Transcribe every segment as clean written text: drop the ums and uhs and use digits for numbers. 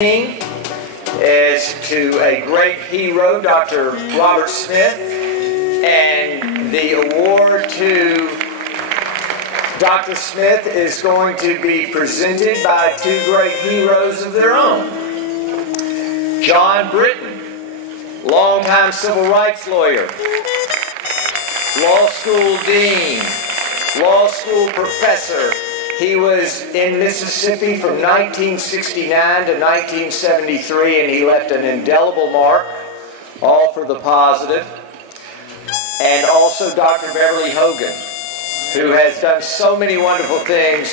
is to a great hero, Dr. Robert Smith, and the award to Dr. Smith is going to be presented by two great heroes of their own. John Britton, longtime civil rights lawyer, law school dean, law school professor. He was in Mississippi from 1969 to 1973, and he left an indelible mark, all for the positive. And also Dr. Beverly Hogan, who has done so many wonderful things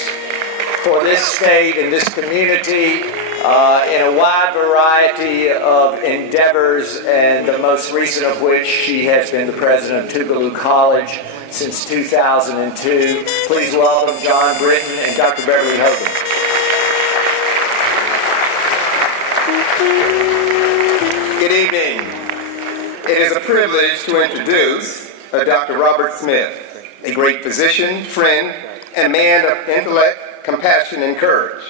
for this state and this community in a wide variety of endeavors, and the most recent of which she has been the president of Tougaloo College since 2002. Please welcome John Britton and Dr. Beverly Hogan. Good evening. It is a privilege to introduce Dr. Robert Smith, a great physician, friend, and man of intellect, compassion, and courage.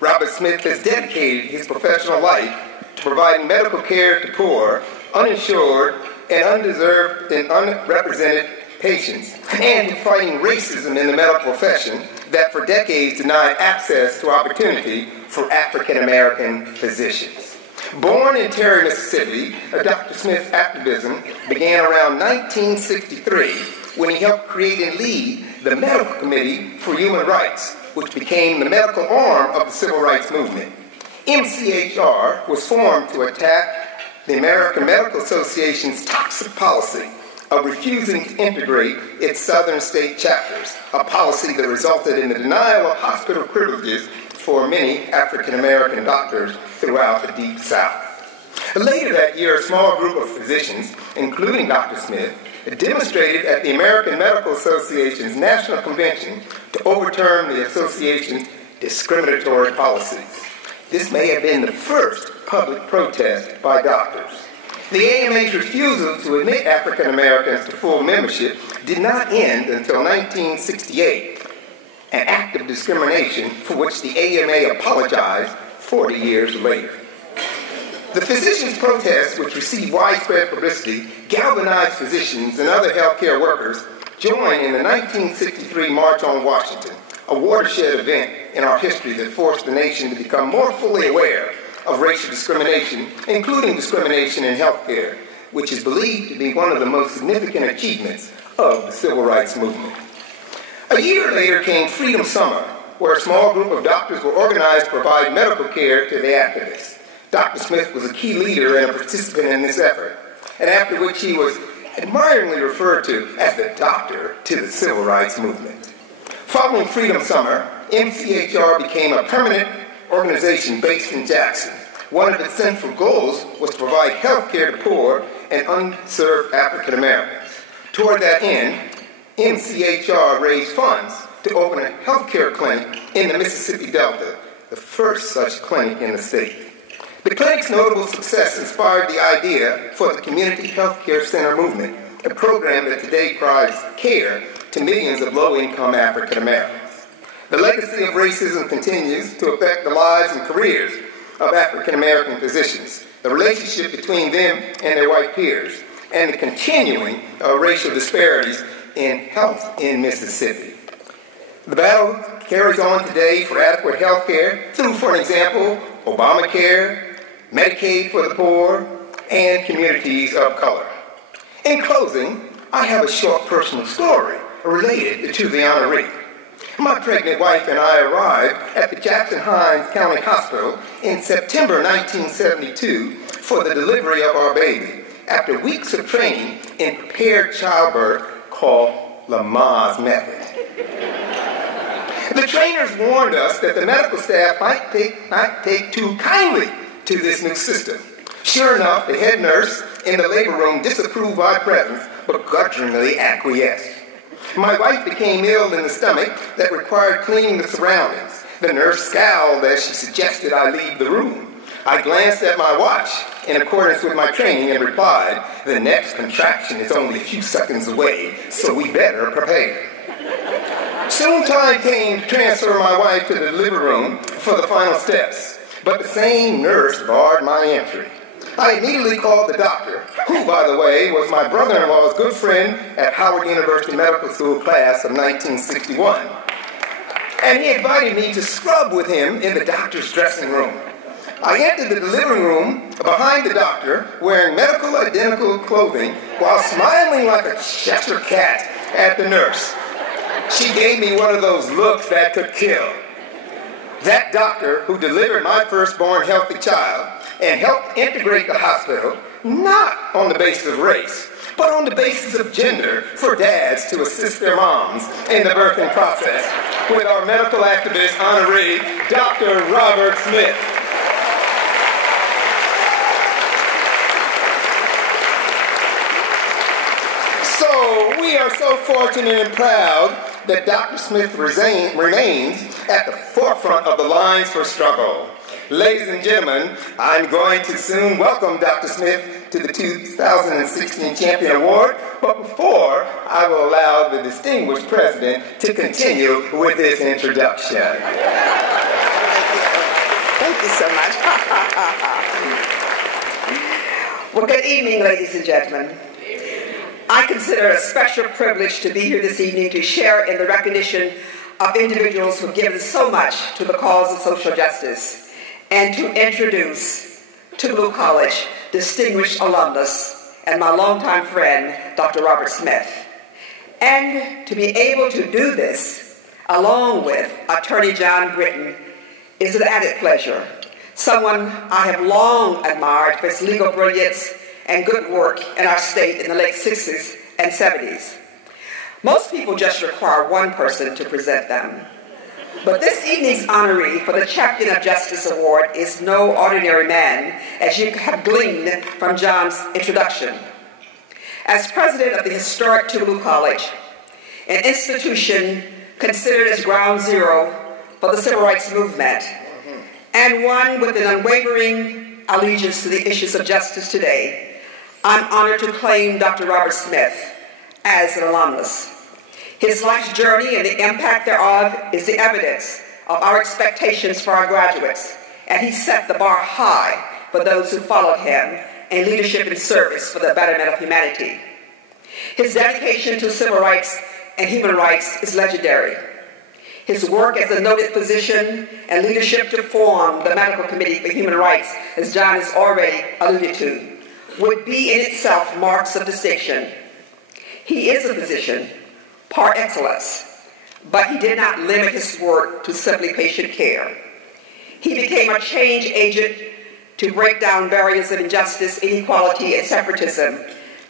Robert Smith has dedicated his professional life to providing medical care to poor, uninsured, and undeserved and unrepresented patients, and to fighting racism in the medical profession that for decades denied access to opportunity for African American physicians. Born in Terry, Mississippi, Dr. Smith's activism began around 1963 when he helped create and lead the Medical Committee for Human Rights, which became the medical arm of the Civil Rights Movement. MCHR was formed to attack the American Medical Association's toxic policy of refusing to integrate its southern state chapters, a policy that resulted in the denial of hospital privileges for many African American doctors throughout the Deep South. Later that year, a small group of physicians, including Dr. Smith, demonstrated at the American Medical Association's National Convention to overturn the association's discriminatory policies. This may have been the first public protest by doctors. The AMA's refusal to admit African Americans to full membership did not end until 1968, an act of discrimination for which the AMA apologized 40 years later. The physicians' protests, which received widespread publicity, galvanized physicians and other healthcare workers joined in the 1963 March on Washington, a watershed event in our history that forced the nation to become more fully aware of racial discrimination, including discrimination in healthcare, which is believed to be one of the most significant achievements of the Civil Rights Movement. A year later came Freedom Summer, where a small group of doctors were organized to provide medical care to the activists. Dr. Smith was a key leader and a participant in this effort, and after which he was admiringly referred to as the doctor to the Civil Rights Movement. Following Freedom Summer, MCHR became a permanent organization based in Jackson. One of its central goals was to provide health care to poor and unserved African Americans. Toward that end, MCHR raised funds to open a health care clinic in the Mississippi Delta, the first such clinic in the state. The clinic's notable success inspired the idea for the Community Health Care Center movement, a program that today provides care to millions of low-income African Americans. The legacy of racism continues to affect the lives and careers of African American physicians, the relationship between them and their white peers, and the continuing racial disparities in health in Mississippi. The battle carries on today for adequate health care through, for example, Obamacare, Medicaid for the poor, and communities of color. In closing, I have a short personal story related to the honoree. My pregnant wife and I arrived at the Jackson-Hines County Hospital in September 1972 for the delivery of our baby, after weeks of training in prepared childbirth called Lamaze method. The trainers warned us that the medical staff might take too kindly to this new system. Sure enough, the head nurse in the labor room disapproved our presence, but grudgingly acquiesced. My wife became ill in the stomach that required cleaning the surroundings. The nurse scowled as she suggested I leave the room. I glanced at my watch in accordance with my training and replied, "The next contraction is only a few seconds away, so we better prepare." Soon time came to transfer my wife to the delivery room for the final steps. but the same nurse barred my entry. I immediately called the doctor, who, by the way, was my brother-in-law's good friend at Howard University Medical School class of 1961. And he invited me to scrub with him in the doctor's dressing room. I entered the living room behind the doctor, wearing medical identical clothing, while smiling like a Cheshire cat at the nurse. She gave me one of those looks that could kill. That doctor who delivered my firstborn healthy child and helped integrate the hospital, not on the basis of race, but on the basis of gender, for dads to assist their moms in the birthing process, with our medical activist honoree, Dr. Robert Smith. So we are so fortunate and proud that Dr. Smith remains at the forefront of the lines for struggle. Ladies and gentlemen, I'm going to soon welcome Dr. Smith to the 2016 Champion Award, but before, I will allow the distinguished president to continue with his introduction. Thank you so much. Well, good evening, ladies and gentlemen. I consider it a special privilege to be here this evening to share in the recognition of individuals who have given so much to the cause of social justice, and to introduce Tougaloo College distinguished alumnus and my longtime friend, Dr. Robert Smith. And to be able to do this along with Attorney John Britton is an added pleasure, someone I have long admired for his legal brilliance and good work in our state in the late 60s and 70s. Most people just require one person to present them. But this evening's honoree for the Champion of Justice Award is no ordinary man, as you have gleaned from John's introduction. As president of the historic Tougaloo College, an institution considered as ground zero for the civil rights movement, and one with an unwavering allegiance to the issues of justice today, I'm honored to claim Dr. Robert Smith as an alumnus. His life's journey and the impact thereof is the evidence of our expectations for our graduates, and he set the bar high for those who followed him in leadership and service for the betterment of humanity. His dedication to civil rights and human rights is legendary. His work as a noted physician and leadership to form the Medical Committee for Human Rights, as John has already alluded to, would be in itself marks of distinction. He is a physician par excellence, but he did not limit his work to simply patient care. He became a change agent to break down barriers of injustice, inequality, and separatism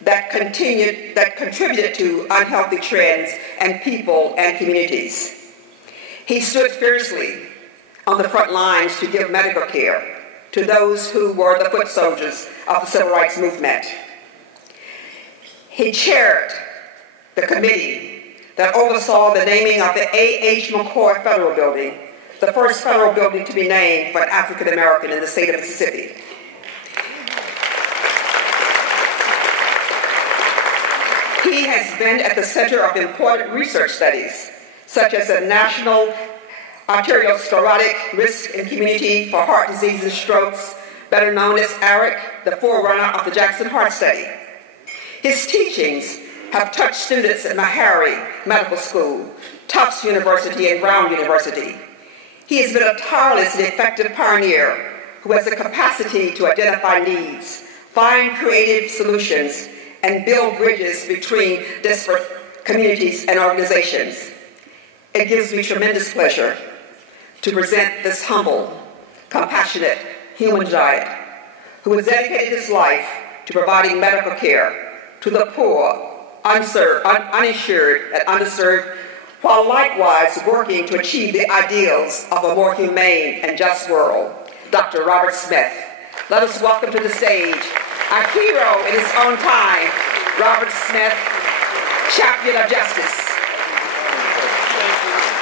that contributed to unhealthy trends in people and communities. He stood fiercely on the front lines to give medical care to those who were the foot soldiers of the civil rights movement. He chaired the committee that oversaw the naming of the A.H. McCoy Federal Building, the first federal building to be named for an African American in the state of Mississippi. He has been at the center of important research studies, such as the National Arteriosclerotic Risk and Community for Heart Disease and Strokes, better known as ARIC, the forerunner of the Jackson Heart Study. His teachings have touched students at Meharry Medical School, Tufts University, and Brown University. He has been a tireless and effective pioneer who has the capacity to identify needs, find creative solutions, and build bridges between disparate communities and organizations. It gives me tremendous pleasure to present this humble, compassionate human giant who has dedicated his life to providing medical care to the poor, uninsured, and underserved, while likewise working to achieve the ideals of a more humane and just world. Dr. Robert Smith. Let us welcome to the stage our hero in his own time, Robert Smith, Champion of Justice.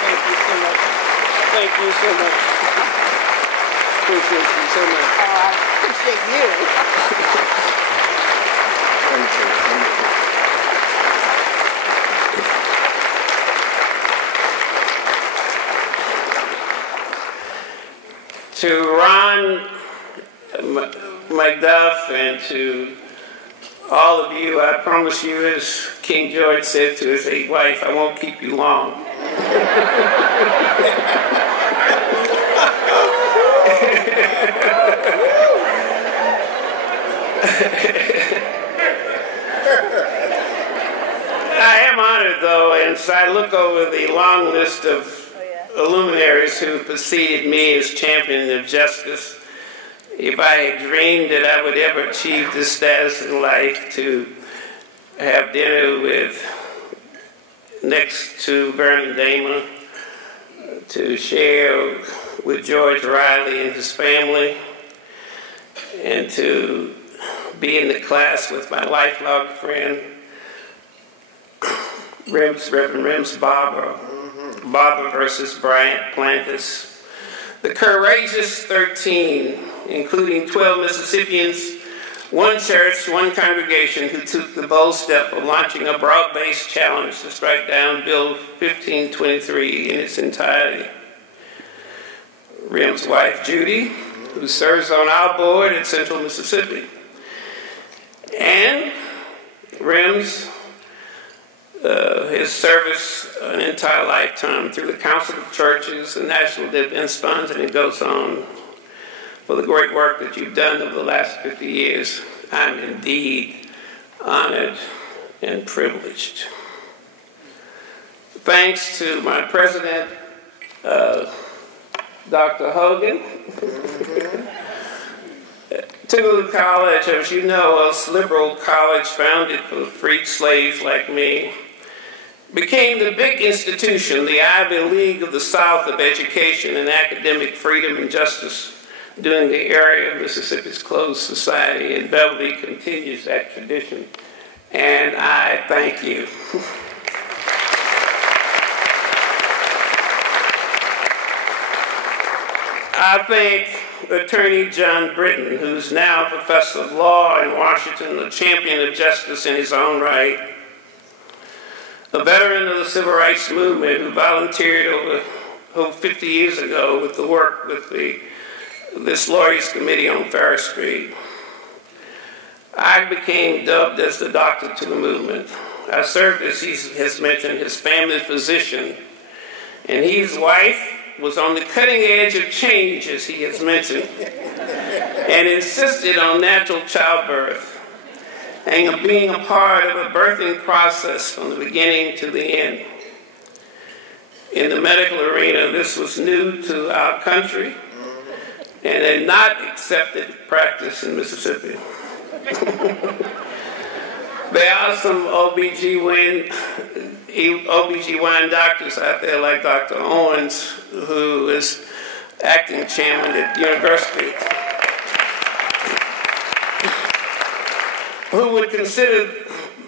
Thank you so much. Thank you so much. Appreciate you so much. Oh, I appreciate you. To Ron Duff, and to all of you, I promise you, as King George said to his 8th wife, I won't keep you long. I am honored, though, and as I look over the long list of luminaries who preceded me as champion of justice, if I had dreamed that I would ever achieve this status in life, to have dinner with, next to Vernon Damon, to share with George Riley and his family, and to be in the class with my lifelong friend, Reverend Rims Barber versus Bryant Plantis. The courageous 13, including 12 Mississippians, one church, one congregation, who took the bold step of launching a broad-based challenge to strike down Bill 1523 in its entirety. Rim's wife, Judy, who serves on our board at Central Mississippi. And Rim's his service an entire lifetime through the Council of Churches, the National Defense Funds, and it goes on, for the great work that you've done over the last 50 years. I'm indeed honored and privileged. Thanks to my president, Dr. Hogan. Tougaloo College, as you know, a liberal college founded for freed slaves like me, became the big institution, the Ivy League of the South of education and academic freedom and justice during the era of Mississippi's closed society, and Beverly continues that tradition, and I thank you. I thank Attorney John Britton, who's now a professor of law in Washington, a champion of justice in his own right, a veteran of the civil rights movement who volunteered over 50 years ago with the work with this Lawyers Committee on Ferris Street. I became dubbed as the doctor to the movement. I served, as he has mentioned, his family physician, and his wife was on the cutting edge of change, as he has mentioned, and insisted on natural childbirth and being a part of a birthing process from the beginning to the end. In the medical arena, this was new to our country and a not accepted practice in Mississippi. There are some OBGYN doctors out there like Dr. Owens, who is acting chairman at the university, who would consider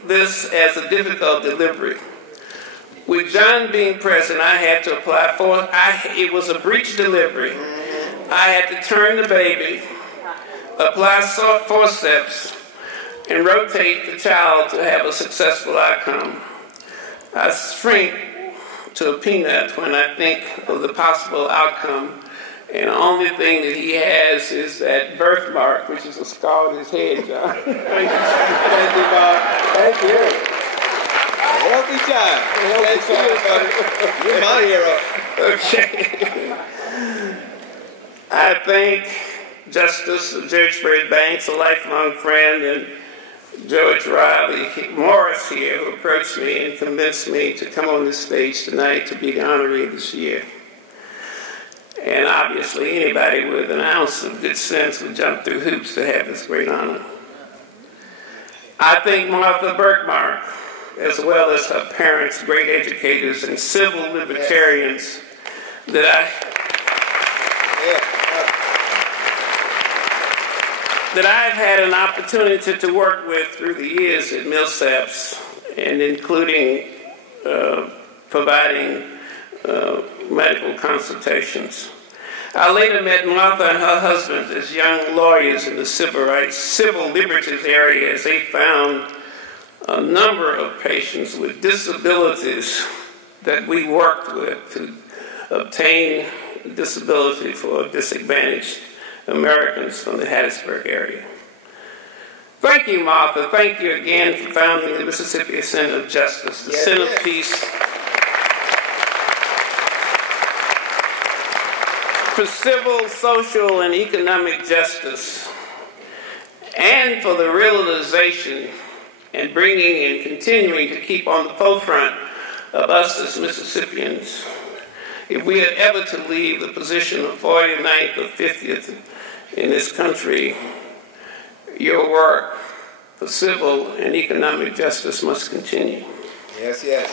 this as a difficult delivery. With John being present, I had to apply for it. It was a breech delivery. I had to turn the baby, apply forceps, and rotate the child to have a successful outcome. I shrink to a peanut when I think of the possible outcome, and the only thing that he has is that birthmark, which is a scar on his head, John. Thank you. Thank you, Bob. Thank you. A healthy child. You're my hero. Okay. I thank Justice Judge Banks, a lifelong friend, and George Riley Morris here, who approached me and convinced me to come on this stage tonight to be the honoree this year. And obviously anybody with an ounce of good sense would jump through hoops to have this great honor. I thank Martha Birkmark, as well as her parents, great educators and civil libertarians that I've had an opportunity to work with through the years at Millsaps, and including providing medical consultations. I later met Martha and her husband as young lawyers in the civil liberties area, as they found a number of patients with disabilities that we worked with to obtain disability for disadvantaged Americans from the Hattiesburg area. Thank you, Martha. Thank you again for founding the Mississippi Center of Justice, the centerpiece for civil, social, and economic justice, and for the realization and bringing and continuing to keep on the forefront of us as Mississippians. If we are ever to leave the position of 49th or 50th in this country, your work for civil and economic justice must continue. Yes, yes.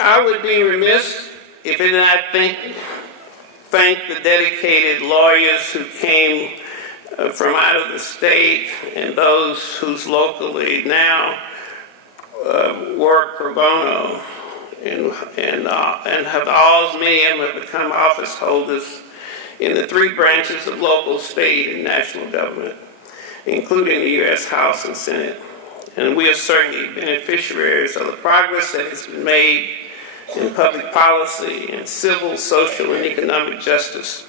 I would be remiss if I did not thank the dedicated lawyers who came from out of the state and those who's locally now work pro bono and have all, many of them have become office holders in the three branches of local, state, and national government, including the U.S. House and Senate. And we are certainly beneficiaries of the progress that has been made in public policy and civil, social, and economic justice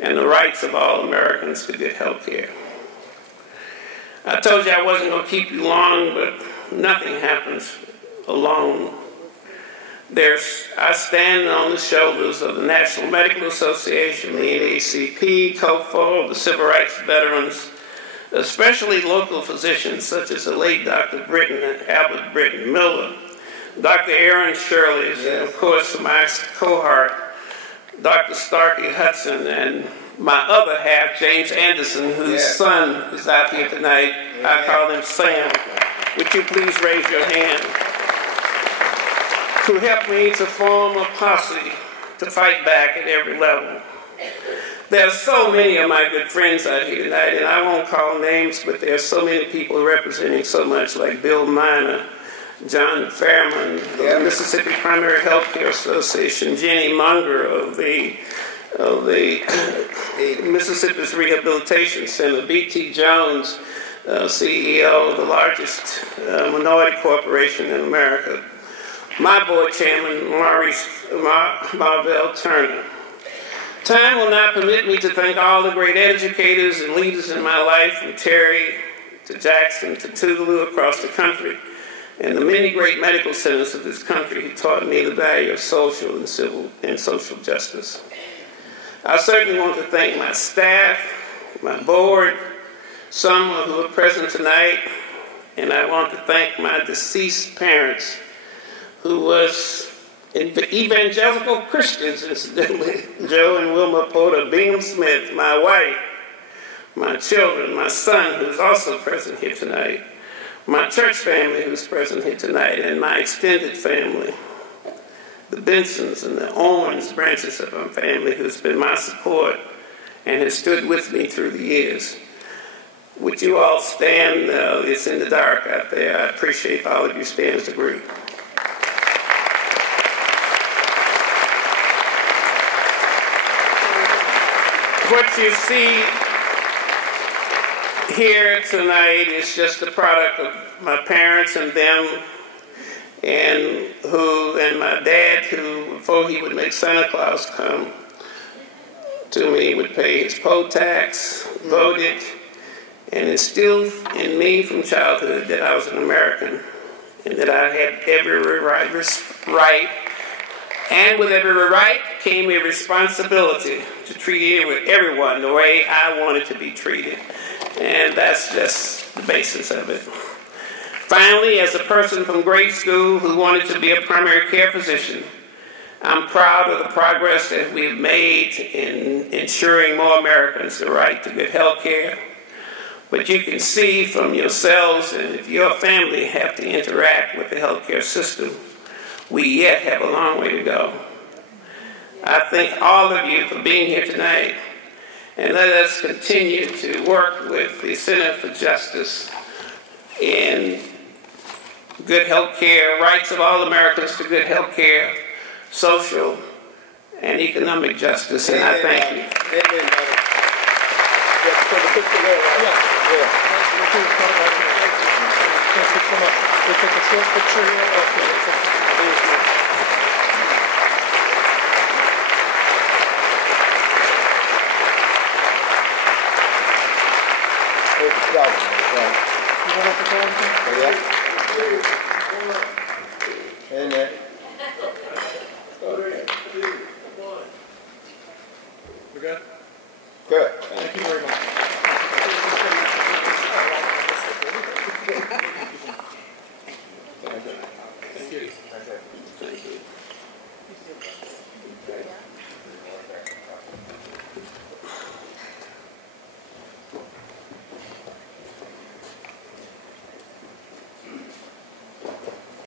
and the rights of all Americans to good health care. I told you I wasn't going to keep you long, but nothing happens alone. I stand on the shoulders of the National Medical Association, the NAACP, COFO, the civil rights veterans, especially local physicians such as the late Dr. Albert Britton Miller, Dr. Aaron Shirley, and of course my cohort, Dr. Starkey Hudson, and my other half, James Anderson, whose son is out here tonight. I call him Sam. Would you please raise your hand? Who helped me to form a posse to fight back at every level. There are so many of my good friends out here tonight, and I won't call names, but there are so many people representing so much, like Bill Miner, John Fairman, of the Mississippi Primary Health Care Association, Jenny Munger of the Mississippi's Rehabilitation Center, B.T. Jones, CEO of the largest minority corporation in America, my board chairman, Marvell Turner. Time will not permit me to thank all the great educators and leaders in my life, from Terry to Jackson to Tougaloo across the country, and the many great medical centers of this country who taught me the value of social and civil and social justice. I certainly want to thank my staff, my board, some who are present tonight, and I want to thank my deceased parents, who was evangelical Christians, incidentally, Joe and Wilma Porter, Bingham Smith, my wife, my children, my son, who's also present here tonight, my church family who's present here tonight, and my extended family, the Bensons and the Owens branches of my family, who's been my support and has stood with me through the years. Would you all stand? It's in the dark out there. I appreciate all of you stand as a group. What you see here tonight is just a product of my parents and them, and my dad, who, before he would make Santa Claus come to me, would pay his poll tax, voted, and instilled in me from childhood that I was an American and that I had every right, and with every right came a responsibility to treat everyone the way I wanted to be treated. And that's just the basis of it. Finally, as a person from grade school who wanted to be a primary care physician, I'm proud of the progress that we've made in ensuring more Americans the right to good health care. But you can see from yourselves, and if your family have to interact with the healthcare system, we yet have a long way to go. I thank all of you for being here tonight, and let us continue to work with the Center for Justice in good health care, rights of all Americans to good health care, social and economic justice, and I thank you. Amen. We'll take a short picture here. Yeah.